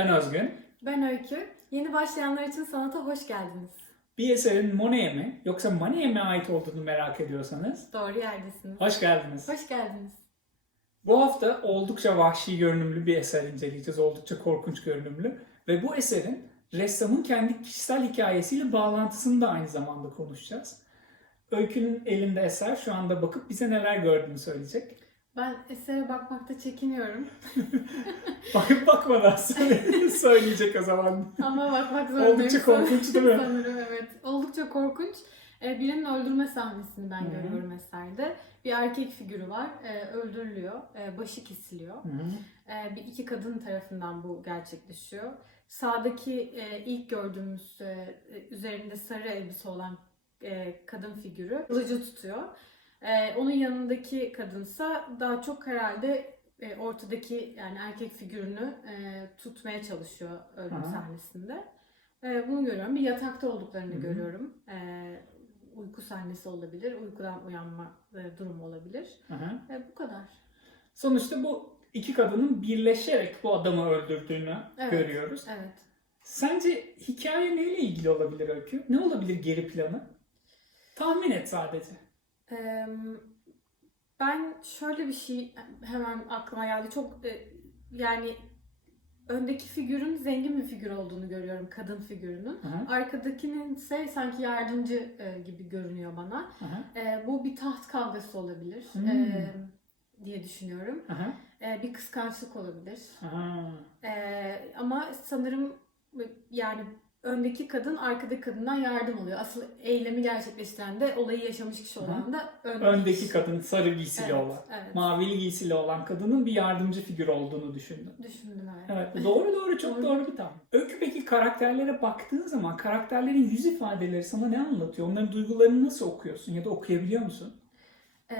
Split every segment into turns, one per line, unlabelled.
Ben Özgün.
Ben Öykü. Yeni başlayanlar için sanata hoş geldiniz.
Bir eserin Monet'e mi yoksa Monet'e mi ait olduğunu merak ediyorsanız
Doğru yerdesiniz.
hoş geldiniz.
Hoş geldiniz.
Bu hafta oldukça vahşi görünümlü bir eser inceleyeceğiz. Oldukça korkunç görünümlü. Ve bu eserin ressamın kendi kişisel hikayesiyle bağlantısını da aynı zamanda konuşacağız. Öykünün elinde eser şu anda bakıp bize neler gördüğünü söyleyecek.
Ben esere bakmakta çekiniyorum.
Bakıp bakmadan söyle- söyleyecek o zaman.
Ama bakmak zorundayım.
Oldukça korkunç değil mi?
Sanırım evet. Oldukça korkunç. Ee, Birinin öldürme sahnesini ben
Hı hı.
görüyorum eserde. Bir erkek figürü var. Ee, Öldürülüyor. Ee, Başı kesiliyor.
Hı hı.
Ee, Bir iki kadın tarafından bu gerçekleşiyor. Sağdaki e, ilk gördüğümüz e, üzerinde sarı elbise olan e, kadın figürü kılıcı tutuyor. E, onun yanındaki kadınsa daha çok herhalde e, ortadaki yani erkek figürünü e, tutmaya çalışıyor ölüm sahnesinde. E, bunu görüyorum. Bir yatakta olduklarını
Hı hı.
görüyorum. E, uyku sahnesi olabilir, uykudan uyanma e, durumu olabilir. E, bu kadar.
Sonuçta bu iki kadının birleşerek bu adamı öldürdüğünü
Evet.
görüyoruz.
Evet.
Sence hikaye neyle ilgili olabilir Öykü? Ne olabilir geri planı? Tahmin et sadece.
Ben şöyle bir şey hemen aklıma geldi. Çok yani öndeki figürün zengin bir figür olduğunu görüyorum kadın figürünün.
Hı hı,
Arkadakinin ise sanki yardımcı gibi görünüyor bana.
hı hı,
E, bu bir taht kavgası olabilir
Hmm.
e, diye düşünüyorum.
hı hı,
E, bir kıskançlık olabilir.
hı hı.
E, ama sanırım yani öndeki kadın arkadaki kadından yardım alıyor. Asıl eylemi gerçekleştiren de olayı yaşamış kişi olan da öndeki,
Öndeki
kişi.
kadın sarı giysili
Evet,
olan,
evet.
mavili giysili olan kadının bir yardımcı figür olduğunu düşündüm.
Düşündüm evet.
Evet, doğru doğru çok
Doğru.
doğru bir tahmin. Öykü peki karakterlere baktığın zaman karakterlerin yüz ifadeleri sana ne anlatıyor? Onların duygularını nasıl okuyorsun ya da okuyabiliyor musun?
Ee,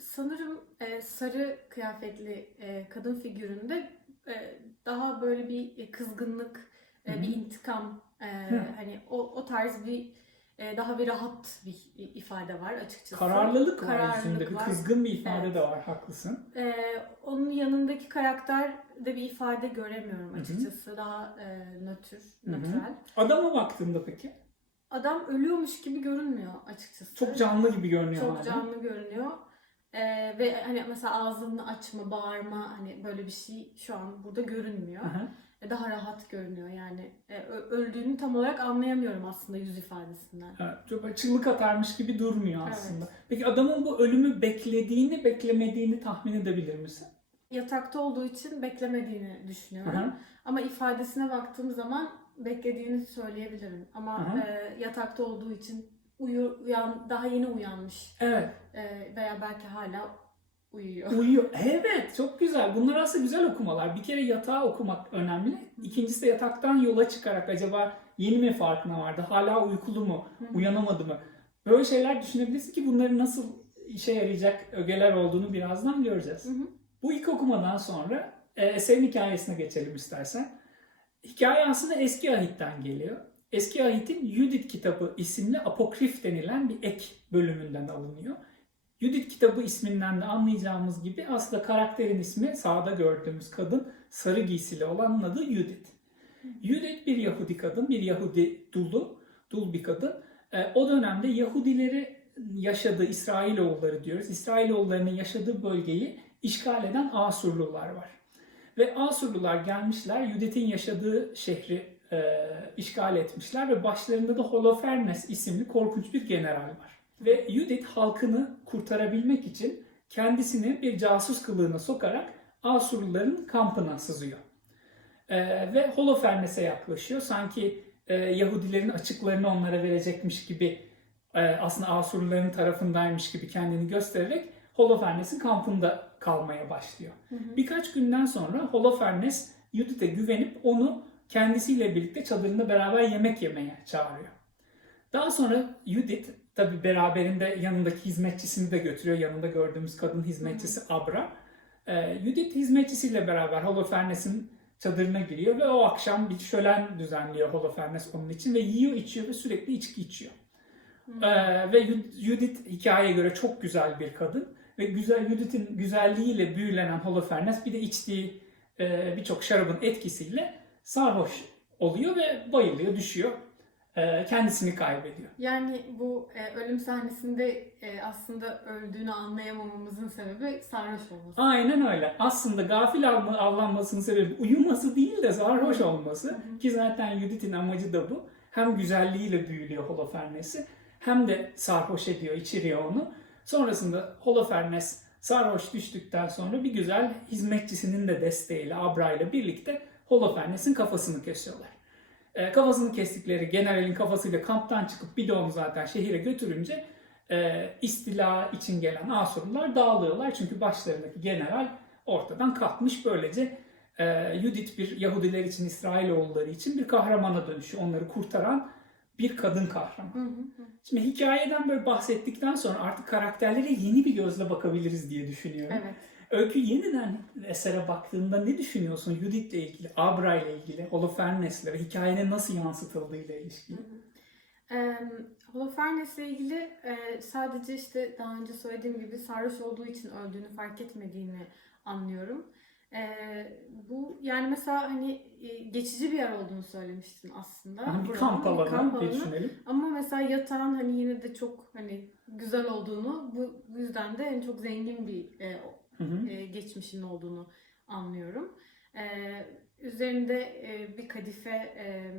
sanırım e, sarı kıyafetli e, kadın figüründe e, daha böyle bir kızgınlık, e,
Hı hı.
bir intikam, e,
Hı.
hani o, o tarz bir e, daha bir rahat bir ifade var açıkçası.
Kararlılık var
Kararlılık
yüzünde, bir
var.
kızgın bir ifade
Evet.
de var, haklısın.
Ee, onun yanındaki karakterde bir ifade göremiyorum açıkçası. Daha e, nötr, nötral.
Adama baktığında peki?
Adam ölüyormuş gibi görünmüyor açıkçası.
Çok canlı gibi görünüyor
Çok
hala.
canlı görünüyor. Ee, ve hani mesela ağzını açma, bağırma hani böyle bir şey şu an burada görünmüyor.
Hı hı.
E, Daha rahat görünüyor yani. E, öldüğünü tam olarak anlayamıyorum aslında yüz ifadesinden.
Evet, çok çığlık atarmış gibi durmuyor
Evet.
aslında. Peki adamın bu ölümü beklediğini, beklemediğini tahmin edebilir misin?
Yatakta olduğu için beklemediğini düşünüyorum.
Hı hı.
Ama ifadesine baktığım zaman beklediğini söyleyebilirim. Ama e, yatakta olduğu için uyu, uyan, daha yeni uyanmış
Evet,
E, veya belki hala uyuyor.
uyuyor. Evet, çok güzel. Bunlar aslında güzel okumalar. Bir kere yatağı okumak önemli. İkincisi de yataktan yola çıkarak acaba yeni mi farkına vardı? Hala uykulu mu? Uyanamadı mı? Böyle şeyler düşünebilirsin ki bunların nasıl işe yarayacak ögeler olduğunu birazdan göreceğiz.
Hı hı.
Bu ilk okumadan sonra e, eserin hikayesine geçelim istersen. Hikaye aslında eski ahitten geliyor. Eski ahitin Judith kitabı isimli apokrif denilen bir ek bölümünden alınıyor. Judith kitabı isminden de anlayacağımız gibi aslında karakterin ismi sağda gördüğümüz kadın sarı giysili olanın adı Judith. Judith bir Yahudi kadın, bir Yahudi dulu, dul bir kadın. E, o dönemde Yahudileri yaşadığı İsrailoğulları diyoruz. İsrailoğullarının yaşadığı bölgeyi işgal eden Asurlular var. Ve Asurlular gelmişler, Judith'in yaşadığı şehri e, işgal etmişler ve başlarında da Holofernes isimli korkunç bir general var. Ve Judith halkını kurtarabilmek için kendisini bir casus kılığına sokarak Asurluların kampına sızıyor. E, ve Holofernes'e yaklaşıyor. Sanki e, Yahudilerin açıklarını onlara verecekmiş gibi e, aslında Asurluların tarafındaymış gibi kendini göstererek Holofernes'in kampında kalmaya başlıyor.
Hı hı.
Birkaç günden sonra Holofernes Judith'e güvenip onu kendisiyle birlikte çadırında beraber yemek yemeye çağırıyor. Daha sonra Judith tabi beraberinde yanındaki hizmetçisini de götürüyor. Yanında gördüğümüz kadın hizmetçisi Abra. Ee, Judith hizmetçisiyle beraber Holofernes'in çadırına giriyor ve o akşam bir şölen düzenliyor Holofernes onun için ve yiyor içiyor ve sürekli içki içiyor.
Hı.
Ee, ve Judith hikayeye göre çok güzel bir kadın ve güzel Judith'in güzelliğiyle büyülenen Holofernes bir de içtiği e, birçok şarabın etkisiyle sarhoş oluyor ve bayılıyor, düşüyor. E, kendisini kaybediyor.
Yani bu e, ölüm sahnesinde e, aslında öldüğünü anlayamamamızın sebebi sarhoş olması.
Aynen öyle. Aslında gafil avla- avlanmasının sebebi uyuması değil de sarhoş olması.
hı.
Ki zaten Judith'in amacı da bu. Hem güzelliğiyle büyülüyor Holofernes'i hem de sarhoş ediyor, içiriyor onu. Sonrasında Holofernes sarhoş düştükten sonra bir güzel hizmetçisinin de desteğiyle, Abra ile birlikte Holofernes'in kafasını kesiyorlar. E, kafasını kestikleri generalin kafasıyla kamptan çıkıp bir onu zaten şehire götürünce e, istila için gelen Asurlular dağılıyorlar. Çünkü başlarındaki general ortadan kalkmış. Böylece e, Judith bir Yahudiler için, İsrailoğulları için bir kahramana dönüşüyor. Onları kurtaran bir kadın kahraman.
Hı hı.
Şimdi hikayeden böyle bahsettikten sonra artık karakterlere yeni bir gözle bakabiliriz diye düşünüyorum.
Evet.
Öykü yeniden esere baktığında ne düşünüyorsun Judith'le ilgili, Abra ile ilgili, Holofernes'le ve hikayenin nasıl yansıtıldığıyla ilişkili?
Ee, Holofernes'le ilgili e, sadece işte daha önce söylediğim gibi sarhoş olduğu için öldüğünü fark etmediğini anlıyorum. Ee, bu yani mesela hani e, geçici bir yer olduğunu söylemiştin aslında.
Yani bir
Buranın,
kamp
bir
alanı
kamp
diye
alanı.
düşünelim.
Ama mesela yatağın hani yine de çok hani güzel olduğunu bu, bu yüzden de en çok zengin bir e,
Hı hı.
e, geçmişin olduğunu anlıyorum. E, üzerinde e, bir kadife e,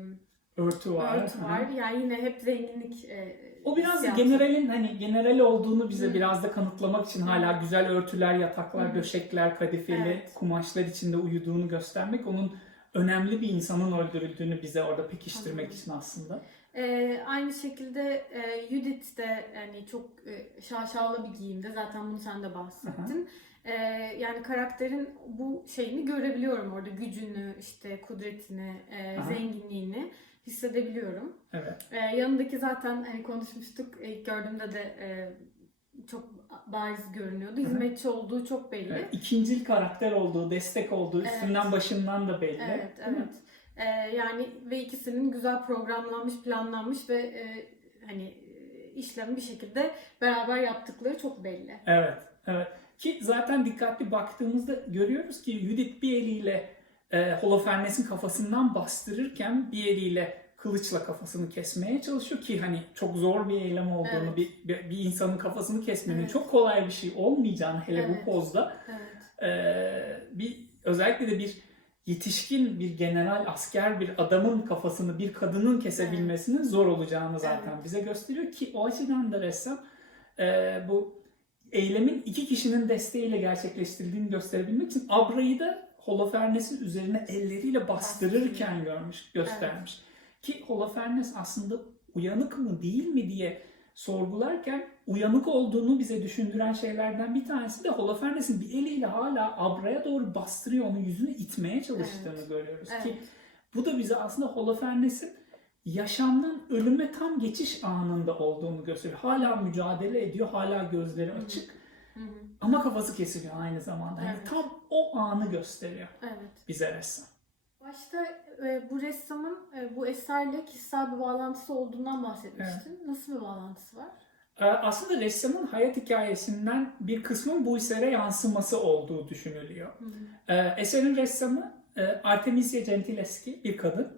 Örtü var.
örtü
Hı hı.
var. Yani yine hep zenginlik e,
O biraz da
hissiyatı.
generalin hani general olduğunu bize
Hı.
biraz da kanıtlamak için hala güzel örtüler, yataklar,
Hı.
döşekler, kadifeli
Evet.
kumaşlar içinde uyuduğunu göstermek onun önemli bir insanın öldürüldüğünü bize orada pekiştirmek
Anladım.
için aslında.
E, aynı şekilde e, Judith de yani çok e, şaşalı bir giyimde. Zaten bunu sen de bahsettin. E, yani karakterin bu şeyini görebiliyorum orada. Gücünü, işte kudretini, e,
Aha.
zenginliğini hissedebiliyorum.
Evet.
Ee, yanındaki zaten hani konuşmuştuk ilk gördüğümde de e, çok bariz görünüyordu.
Hı hı.
Hizmetçi olduğu çok belli.
evet. İkincil karakter olduğu, destek olduğu, üstünden başından da belli.
Evet,
Değil mi?
evet. Ee, yani ve ikisinin güzel programlanmış, planlanmış ve e, hani işlemi bir şekilde beraber yaptıkları çok belli.
Evet, evet. Ki zaten dikkatli baktığımızda görüyoruz ki Judith bir eliyle e, Holofernes'in kafasından bastırırken bir eliyle kılıçla kafasını kesmeye çalışıyor ki hani çok zor bir eylem olduğunu,
Evet.
bir, bir, bir insanın kafasını kesmenin
Evet.
çok kolay bir şey olmayacağını hele
Evet.
bu pozda
Evet.
e, bir özellikle de bir yetişkin bir general asker bir adamın kafasını bir kadının kesebilmesinin zor olacağını zaten
Evet.
bize gösteriyor ki o açıdan da ressam e, bu eylemin iki kişinin desteğiyle gerçekleştirildiğini gösterebilmek için Abra'yı da Holofernes'in üzerine elleriyle bastırırken görmüş, göstermiş. Ki Holofernes aslında uyanık mı değil mi diye sorgularken uyanık olduğunu bize düşündüren şeylerden bir tanesi de Holofernes'in bir eliyle hala Abra'ya doğru bastırıyor, onun yüzünü itmeye çalıştığını
Evet.
görüyoruz.
Evet.
Ki bu da bize aslında Holofernes'in yaşamdan ölüme tam geçiş anında olduğunu gösteriyor. Hala mücadele ediyor, hala gözleri açık
Hı
ama kafası kesiliyor aynı zamanda. Yani
Evet.
tam o anı gösteriyor
Evet.
bize ressam.
Başta e, bu ressamın e, bu eserle kişisel bir bağlantısı olduğundan bahsetmiştin. Nasıl bir bağlantısı var?
Ee, Aslında ressamın hayat hikayesinden bir kısmın bu esere yansıması olduğu düşünülüyor.
Hı.
Ee, Eserin ressamı e, Artemisia Gentileschi bir kadın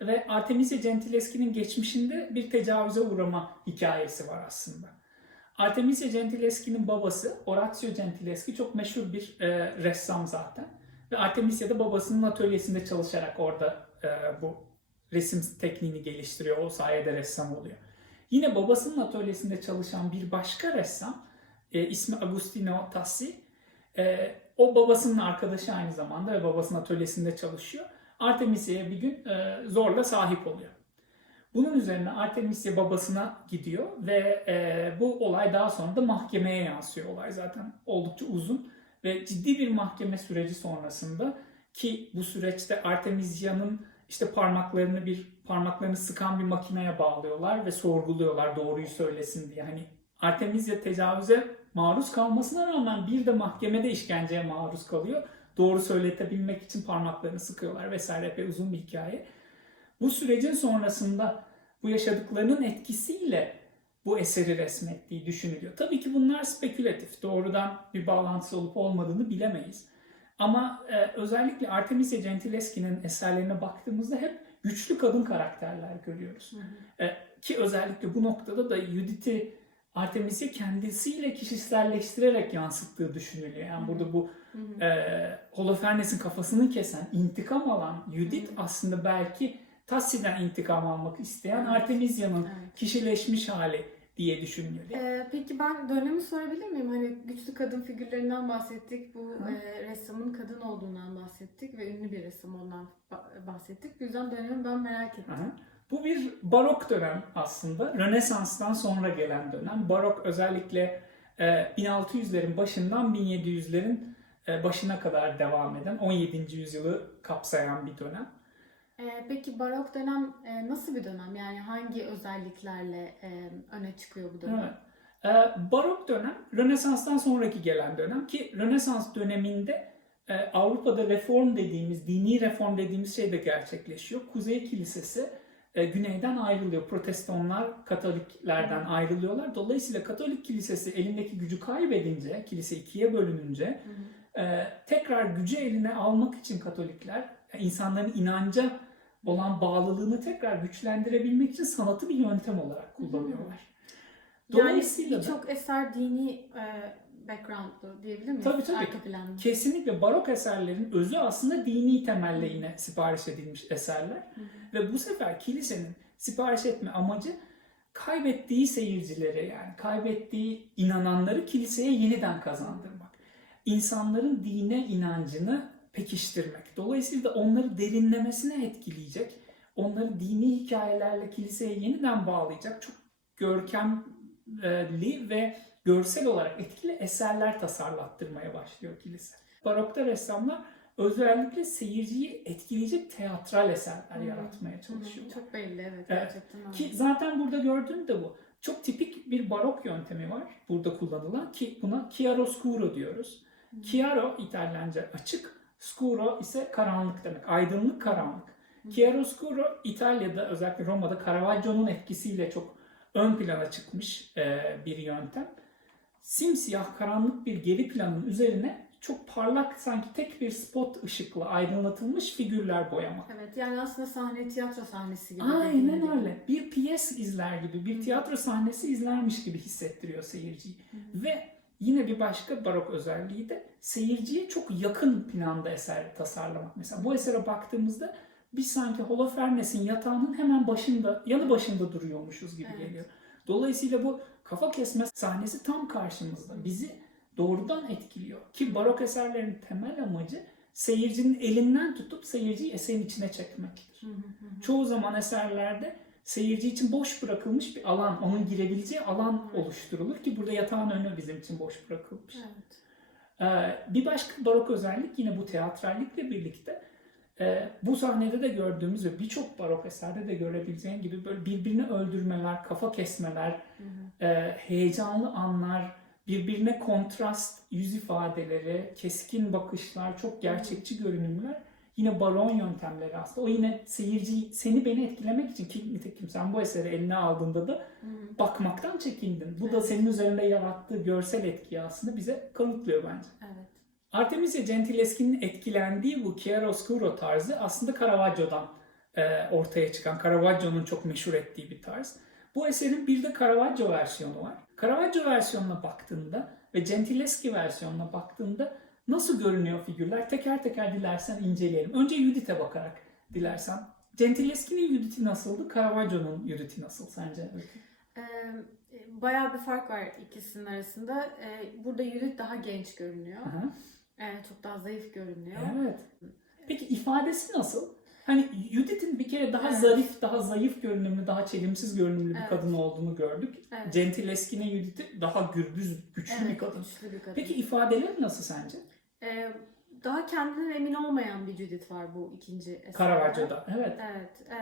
ve Artemisia Gentileschi'nin geçmişinde bir tecavüze uğrama hikayesi var aslında. Artemisia Gentileschi'nin babası Orazio Gentileschi çok meşhur bir e, ressam zaten. Ve Artemisia da babasının atölyesinde çalışarak orada e, bu resim tekniğini geliştiriyor. O sayede ressam oluyor. Yine babasının atölyesinde çalışan bir başka ressam e, ismi Agustino Tassi. E, o babasının arkadaşı aynı zamanda ve babasının atölyesinde çalışıyor. Artemisia'ya bir gün e, zorla sahip oluyor. Bunun üzerine Artemisia babasına gidiyor ve e, bu olay daha sonra da mahkemeye yansıyor. Olay zaten oldukça uzun ve ciddi bir mahkeme süreci sonrasında ki bu süreçte Artemisia'nın işte parmaklarını bir parmaklarını sıkan bir makineye bağlıyorlar ve sorguluyorlar doğruyu söylesin diye. Hani Artemisia tecavüze maruz kalmasına rağmen bir de mahkemede işkenceye maruz kalıyor. Doğru söyletebilmek için parmaklarını sıkıyorlar vesaire epey uzun bir hikaye. Bu sürecin sonrasında bu yaşadıklarının etkisiyle bu eseri resmettiği düşünülüyor. Tabii ki bunlar spekülatif. Doğrudan bir bağlantısı olup olmadığını bilemeyiz. Ama e, özellikle Artemisia Gentileschi'nin eserlerine baktığımızda hep güçlü kadın karakterler görüyoruz. Ki özellikle bu noktada da Judith'i Artemisia kendisiyle kişiselleştirerek yansıttığı düşünülüyor. Yani burada bu
Hı hı.
e, Holofernes'in kafasını kesen, intikam alan Judith
Hı.
aslında belki Tassi'den intikam almak isteyen. Artemisia'nın
Evet.
kişileşmiş hali diye düşünülüyor.
Ee, peki ben dönemi sorabilir miyim? Hani güçlü kadın figürlerinden bahsettik. Bu
Hı.
e, ressamın kadın olduğundan bahsettik ve ünlü bir ressam olduğundan ba- bahsettik. Bu yüzden dönemi ben merak ettim.
Aha. Bu bir barok dönem aslında. Rönesans'tan sonra gelen dönem. Barok özellikle e, 1600'lerin başından 1700'lerin e, başına kadar devam eden 17. yüzyılı kapsayan bir dönem.
Ee, peki barok dönem e, nasıl bir dönem? Yani hangi özelliklerle e, öne çıkıyor bu dönem?
Evet. E, barok dönem Rönesans'tan sonraki gelen dönem ki Rönesans döneminde e, Avrupa'da reform dediğimiz, dini reform dediğimiz şey de gerçekleşiyor. Kuzey Kilisesi e, güneyden ayrılıyor. Protestanlar Katoliklerden ayrılıyorlar. Dolayısıyla Katolik Kilisesi elindeki gücü kaybedince, kilise ikiye bölününce e, tekrar gücü eline almak için Katolikler insanların inanca olan bağlılığını tekrar güçlendirebilmek için sanatı bir yöntem olarak kullanıyorlar.
Yani
Dolayısıyla da
birçok eser dini e, backgroundlu diyebilir miyiz?
Tabii, tabii.
Arka planlı.
kesinlikle barok eserlerin özü aslında dini temelle yine sipariş edilmiş eserler.
Hı hı.
Ve bu sefer kilisenin sipariş etme amacı kaybettiği seyircileri yani kaybettiği inananları kiliseye yeniden kazandırmak. İnsanların dine inancını pekiştirmek. Dolayısıyla onları derinlemesine etkileyecek, onları dini hikayelerle kiliseye yeniden bağlayacak çok görkemli ve görsel olarak etkili eserler tasarlattırmaya başlıyor kilise. Barokta ressamlar özellikle seyirciyi etkileyecek teatral eserler
Hı.
yaratmaya çalışıyorlar.
Çok belli evet,
Evet.
gerçekten. öyle.
Ki zaten burada gördüğün de bu. Çok tipik bir barok yöntemi var burada kullanılan ki buna chiaroscuro diyoruz.
Hı.
Chiaro İtalyanca açık, scuro ise karanlık demek. Aydınlık, karanlık. Chiaroscuro İtalya'da özellikle Roma'da Caravaggio'nun etkisiyle çok ön plana çıkmış e, bir yöntem. Simsiyah karanlık bir geri planın üzerine çok parlak sanki tek bir spot ışıkla aydınlatılmış figürler boyamak.
Evet yani aslında sahne tiyatro sahnesi gibi.
Aynen
gibi.
öyle. Bir piyes izler gibi, bir tiyatro sahnesi izlermiş gibi hissettiriyor seyirciyi.
Hı.
Ve yine bir başka barok özelliği de seyirciye çok yakın planda eser tasarlamak. Mesela bu esere baktığımızda biz sanki Holofernes'in yatağının hemen başında, yanı başında duruyormuşuz gibi
Evet.
geliyor. Dolayısıyla bu kafa kesme sahnesi tam karşımızda. Bizi doğrudan etkiliyor. Ki barok eserlerin temel amacı seyircinin elinden tutup seyirciyi eserin içine çekmektir. Çoğu zaman eserlerde seyirci için boş bırakılmış bir alan, onun girebileceği alan
Evet.
oluşturulur ki burada yatağın önü bizim için boş bırakılmış.
Evet.
Ee, bir başka barok özellik yine bu teatrallikle birlikte e, bu sahnede de gördüğümüz ve birçok barok eserde de görebileceğin gibi böyle birbirini öldürmeler, kafa kesmeler,
Hı hı.
e, heyecanlı anlar, birbirine kontrast yüz ifadeleri, keskin bakışlar, çok gerçekçi görünümler yine baron yöntemleri aslında. O yine seyirci seni beni etkilemek için ki nitekim sen bu eseri eline aldığında da
Hı hı.
bakmaktan çekindin. Bu da
Evet.
senin üzerinde yarattığı görsel etkiyi aslında bize kanıtlıyor bence.
Evet.
Artemisia Gentileschi'nin etkilendiği bu chiaroscuro tarzı aslında Caravaggio'dan e, ortaya çıkan, Caravaggio'nun çok meşhur ettiği bir tarz. Bu eserin bir de Caravaggio versiyonu var. Caravaggio versiyonuna baktığında ve Gentileschi versiyonuna baktığında nasıl görünüyor figürler teker teker dilersen inceleyelim. Önce Judith'e bakarak dilersen. Gentileschi'nin Judith'i nasıldı? Caravaggio'nun Judith'i nasıl sence?
Ee, bayağı bir fark var ikisinin arasında. Ee, burada Judith daha genç görünüyor.
Aha.
Ee, çok daha zayıf görünüyor.
Evet. Peki ifadesi nasıl? Hani Judith'in bir kere daha
Evet.
zarif, daha zayıf görünümlü, daha çelimsiz görünümlü bir
Evet.
kadın olduğunu gördük.
Evet.
Gentileschi'nin Judith'i daha gürbüz, güçlü bir
Evet,
kadın.
güçlü bir kadın.
Peki ifadeleri nasıl sence?
Ee, daha kendinden emin olmayan bir Judith var bu ikinci eserde.
Caravaggio'da. Evet.
Evet. E,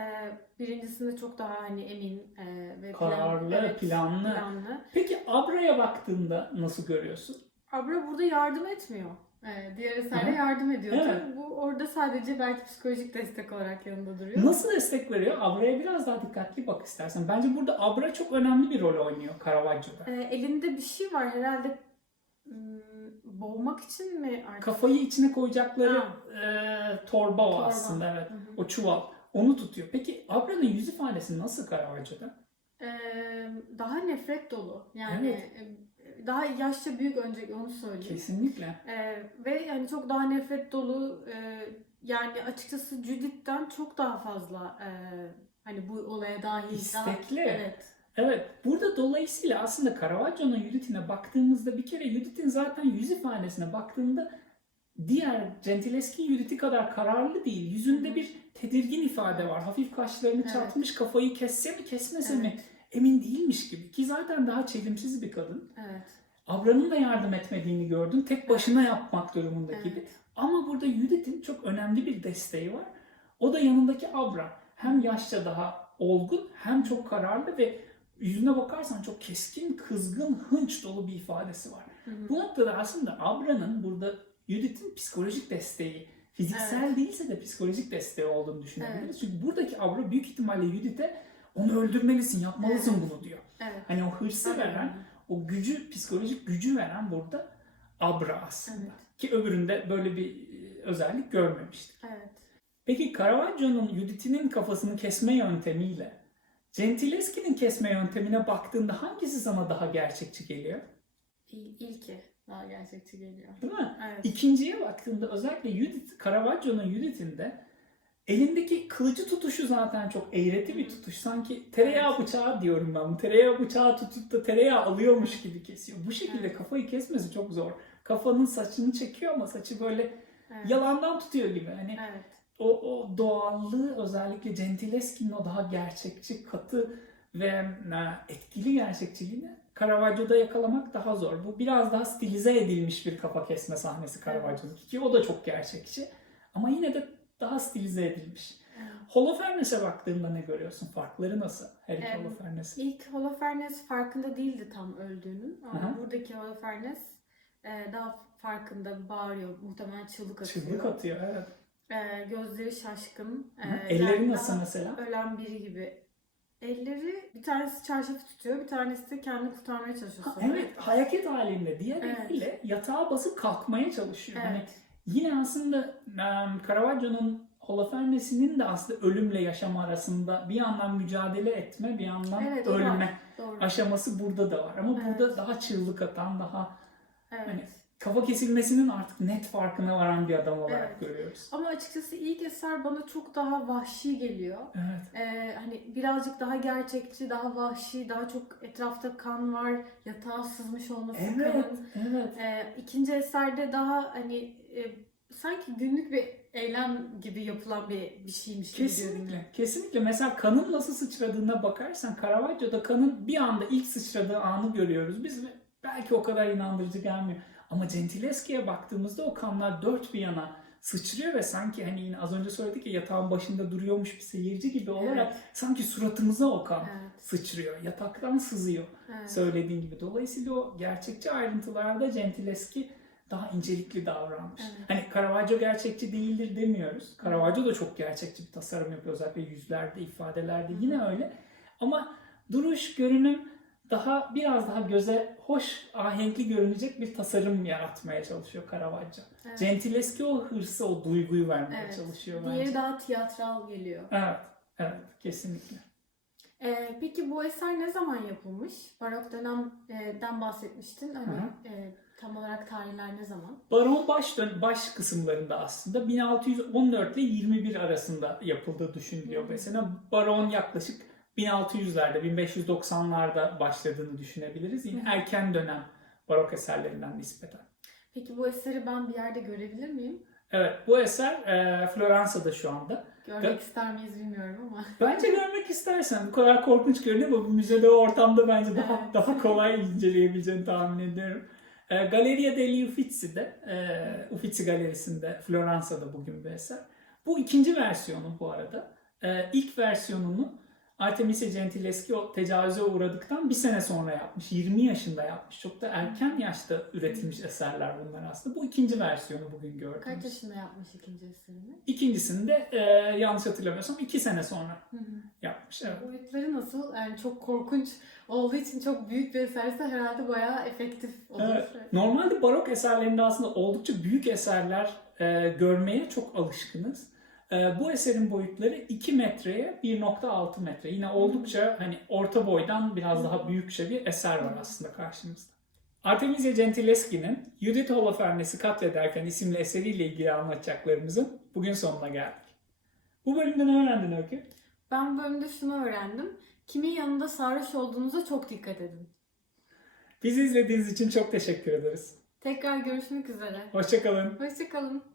birincisinde çok daha hani emin e, ve
Kararlı,
plan, evet,
planlı.
planlı.
Peki Abra'ya baktığında nasıl görüyorsun?
Abra burada yardım etmiyor. Ee, diğer eserde yardım ediyor.
Evet.
Tabii Bu orada sadece belki psikolojik destek olarak yanında duruyor.
Nasıl destek veriyor? Abra'ya biraz daha dikkatli bak istersen. Bence burada Abra çok önemli bir rol oynuyor Caravaggio'da.
Ee, elinde bir şey var herhalde hmm, boğmak için mi artık?
Kafayı içine koyacakları
Ha.
e, torba o
Torba.
aslında evet.
Hı hı.
O çuval. Onu tutuyor. Peki Abra'nın yüz ifadesi nasıl Caravaggio'da?
Ee, daha nefret dolu. Yani
Evet.
e, daha yaşça büyük önce onu söyleyeyim.
Kesinlikle.
Ee, ve yani çok daha nefret dolu e, yani açıkçası Judith'ten çok daha fazla e, hani bu olaya dahil.
İstekli.
Daha, evet.
Evet, burada dolayısıyla aslında Caravaggio'nun Judith'ine baktığımızda bir kere Judith'in zaten yüz ifadesine baktığında diğer Gentileschi Judith'i kadar kararlı değil. Yüzünde bir tedirgin ifade var. Hafif kaşlarını
Evet.
çatmış, kafayı kesse mi kesmese mi
Evet.
emin değilmiş gibi. Ki zaten daha çelimsiz bir kadın.
Evet.
Abra'nın da yardım etmediğini gördün. Tek başına yapmak durumundaki
Evet.
Ama burada Judith'in çok önemli bir desteği var. O da yanındaki Abra. Hem yaşça daha olgun hem çok kararlı ve yüzüne bakarsan çok keskin, kızgın, hınç dolu bir ifadesi var.
Hı hı.
Bu noktada aslında Abra'nın burada Judith'in psikolojik desteği, fiziksel değilse de psikolojik desteği olduğunu düşünebiliriz.
Evet.
Çünkü buradaki Abra büyük ihtimalle Judith'e onu öldürmelisin, yapmalısın
Evet.
bunu diyor.
Evet.
Hani o hırsı
Aynen.
veren, o gücü, psikolojik gücü veren burada Abra aslında.
Evet.
Ki öbüründe böyle bir e, özellik görmemiştik.
Evet.
Peki Caravaggio'nun Judith'inin kafasını kesme yöntemiyle Gentileschi'nin kesme yöntemine baktığında hangisi sana daha gerçekçi geliyor?
İl- İlki daha gerçekçi geliyor.
Değil mi?
Evet.
İkinciye baktığında özellikle Judith, Caravaggio'nun Judith'inde elindeki kılıcı tutuşu zaten çok eğreti bir tutuş. Sanki tereyağı bıçağı diyorum ben. Tereyağı bıçağı tutup da tereyağı alıyormuş gibi kesiyor. Bu şekilde
Evet.
kafayı kesmesi çok zor. Kafanın saçını çekiyor ama saçı böyle
Evet.
yalandan tutuyor gibi. Hani
Evet.
O, o doğallığı özellikle Gentileschi'nin o daha gerçekçi, katı ve e, etkili gerçekçiliğini Caravaggio'da yakalamak daha zor. Bu biraz daha stilize edilmiş bir kafa kesme sahnesi Caravaggio'nun ki o da çok gerçekçi ama yine de daha stilize edilmiş.
Evet.
Holofernes'e baktığında ne görüyorsun? Farkları nasıl? Her iki
Em,
Holofernes.
İlk Holofernes farkında değildi tam öldüğünün. Ama
hı.
buradaki Holofernes daha farkında bağırıyor. Muhtemelen çığlık atıyor.
Çığlık atıyor evet.
E, gözleri şaşkın. E,
Hı. Elleri
yani
nasıl mesela?
Ölen biri gibi. Elleri bir tanesi çarşafı tutuyor, bir tanesi de kendini kurtarmaya çalışıyor.
Ha,
sonra.
evet hareket halinde. Diğer
Evet.
eliyle yatağa basıp kalkmaya çalışıyor. Hani
Evet.
Yine aslında um, Caravaggio'nun Holofernes'inin de aslında ölümle yaşam arasında bir yandan mücadele etme, bir yandan
Evet,
ölme.
Doğru.
aşaması burada da var. Ama
Evet.
burada daha çığlık atan, daha
Evet.
hani kafa kesilmesinin artık net farkına varan bir adam olarak
Evet.
görüyoruz.
Ama açıkçası ilk eser bana çok daha vahşi geliyor.
Evet.
Ee, hani birazcık daha gerçekçi, daha vahşi, daha çok etrafta kan var, yatağa sızmış olması
Evet,
kanın.
evet.
Ee, ikinci eserde daha hani e, sanki günlük bir eylem gibi yapılan bir bir şeymiş gibi görünüyor.
Kesinlikle. Kesinlikle. Mesela kanın nasıl sıçradığına bakarsan Caravaggio'da kanın bir anda ilk sıçradığı anı görüyoruz. Biz belki o kadar inandırıcı gelmiyor. Ama Gentileschi'ye baktığımızda o kanlar dört bir yana sıçrıyor ve sanki hani yine az önce söyledik ya yatağın başında duruyormuş bir seyirci gibi olarak
Evet.
sanki suratımıza o kan
Evet.
sıçrıyor. Yataktan sızıyor
Evet.
söylediğin gibi. Dolayısıyla o gerçekçi ayrıntılarda Gentileschi daha incelikli davranmış.
Evet.
Hani Caravaggio gerçekçi değildir demiyoruz. Caravaggio da çok gerçekçi bir tasarım yapıyor. Özellikle yüzlerde, ifadelerde yine öyle. Ama duruş, görünüm daha biraz daha göze hoş, ahenkli görünecek bir tasarım yaratmaya çalışıyor Caravaggio.
Evet.
Gentileschi o hırsı, o duyguyu vermeye
Evet.
çalışıyor
Diğeri
bence.
daha tiyatral geliyor.
Evet, evet kesinlikle.
Ee, peki bu eser ne zaman yapılmış? Barok dönemden bahsetmiştin. Hani
Hı
e, tam olarak tarihler ne zaman?
Baron baş, baş kısımlarında aslında 1614 ile 21 arasında yapıldığı düşünülüyor.
Hı.
Mesela Baron yaklaşık 1600'lerde, 1590'larda başladığını düşünebiliriz. Yine erken dönem barok eserlerinden nispeten.
Peki bu eseri ben bir yerde görebilir miyim?
Evet, bu eser e, Floransa'da şu anda.
Görmek
Evet.
ister miyiz bilmiyorum ama.
Bence görmek istersen, bu kadar korkunç görünüyor ama bu müzede o ortamda bence daha
Evet.
daha kolay inceleyebileceğini tahmin ediyorum. E, Galleria degli Uffizi'de, e, Uffizi Galerisi'nde, Floransa'da bugün bir eser. Bu ikinci versiyonu bu arada. E, ilk versiyonunu Artemisia Gentileschi o tecavüze uğradıktan bir sene sonra yapmış. 20 yaşında yapmış. Çok da erken yaşta üretilmiş eserler bunlar aslında. Bu ikinci versiyonu bugün gördüğümüz.
Kaç yaşında yapmış ikinci eserini?
İkincisini de e, yanlış hatırlamıyorsam 2 sene sonra
Hı hı.
yapmış. Evet.
Boyutları nasıl? Yani çok korkunç olduğu için çok büyük bir eserse herhalde bayağı efektif olur.
Evet. Normalde barok eserlerinde aslında oldukça büyük eserler e, görmeye çok alışkınız. E, bu eserin boyutları 2 metreye 1.6 metre. Yine oldukça hani orta boydan biraz daha büyükçe bir eser var aslında karşımızda. Artemisia Gentileschi'nin Judith Holofernes'i katlederken isimli eseriyle ilgili anlatacaklarımızın bugün sonuna geldik. Bu bölümde ne öğrendin Öykü?
Ben bu bölümde şunu öğrendim. Kimin yanında sarhoş olduğunuza çok dikkat edin.
Bizi izlediğiniz için çok teşekkür ederiz.
Tekrar görüşmek üzere.
Hoşçakalın.
Hoşçakalın.